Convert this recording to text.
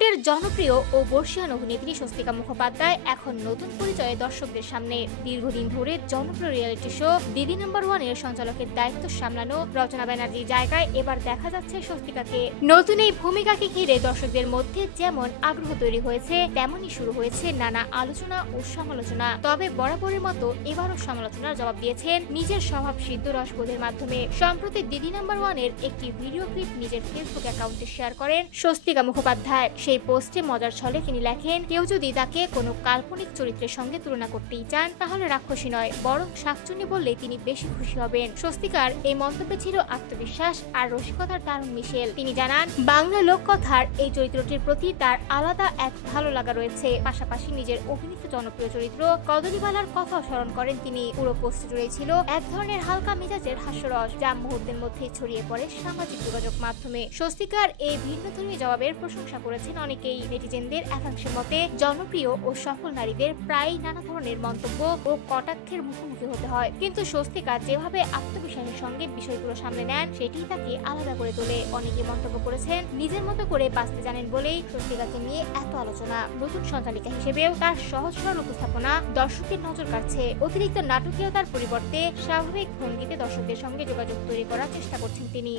বলিউডের জনপ্রিয় ও বর্ষিয়ান অভিনেত্রী স্বস্তিকা মুখোপাধ্যায় এখন নতুন পরিচয়ে দর্শকদের সামনে। দীর্ঘদিন ধরে জনপ্রিয় রিয়েলিটি শো দিদি নাম্বার ওয়ানের সঞ্চালকের দায়িত্ব সামলানো রচনা ব্যানার্জির জায়গায় এবার দেখা যাচ্ছে স্বস্তিকাকে। নতুন এই ভূমিকাকে ঘিরে দর্শকদের মধ্যে যেমন আগ্রহ তৈরি হয়েছে, তেমনই শুরু হয়েছে নানা আলোচনা ও সমালোচনা। তবে বরাবরের মতো এবারও সমালোচনার জবাব দিয়েছেন নিজের স্বভাব সিদ্ধ রসবোধের মাধ্যমে। সম্প্রতি দিদি নাম্বার ওয়ানের একটি ভিডিও ক্লিপ নিজের ফেসবুক অ্যাকাউন্টে শেয়ার করেন স্বস্তিকা মুখোপাধ্যায়। সেই পোস্টে মজার ছলে তিনি লেখেন, কেউ যদি তাকে কোনো কাল্পনিক চরিত্রের সঙ্গে তুলনা করতেই চান তাহলে রাক্ষসী নয়, বরং শাকচুন্নি বললেই তিনি বেশি খুশি হবেন। স্বস্তিকার এই মন্তব্যে ছিল আত্মবিশ্বাস আর রসিকতার দারুণ মিশেল। তিনি জানান, বাংলা লোককথার এই চরিত্রটির প্রতি তার আলাদা এক ভালো লাগা রয়েছে। পাশাপাশি নিজের অভিনীত জনপ্রিয় চরিত্র কদলীবালার কথাও স্মরণ করেন তিনি। পুরো পোস্টে জুড়ে ছিল এক ধরনের হালকা মেজাজের হাস্যরস, যা মুহূর্তের মধ্যেই ছড়িয়ে পড়ে সামাজিক যোগাযোগ মাধ্যমে। স্বস্তিকার এই ভিন্নধর্মী জবাবের প্রশংসা করেছেন অনেকেই। নেটিজেনদের একাংশের মতে, জনপ্রিয় ও সফল নারীদের প্রায়ই নানা ধরনের মন্তব্য ও কটাক্ষের মুখোমুখি হতে হয়, কিন্তু স্বস্তিকা যেভাবে আত্মবিশ্বাসের সঙ্গে বিষয়গুলো সামলে নেন সেটি তাকে আলাদা করে তোলে। অনেকে মন্তব্য করেছেন, নিজের মতো করে বাঁচতে জানেন বলেই স্বস্তিকাকে নিয়ে এত আলোচনা। নতুন সঞ্চালিকা হিসেবেও তার সহজ সরল উপস্থাপনা দর্শকের নজর কাড়ছে। অতিরিক্ত নাটকীয়তার পরিবর্তে স্বাভাবিক ভঙ্গিতে দর্শকদের সঙ্গে যোগাযোগ তৈরি করার চেষ্টা করছেন তিনি।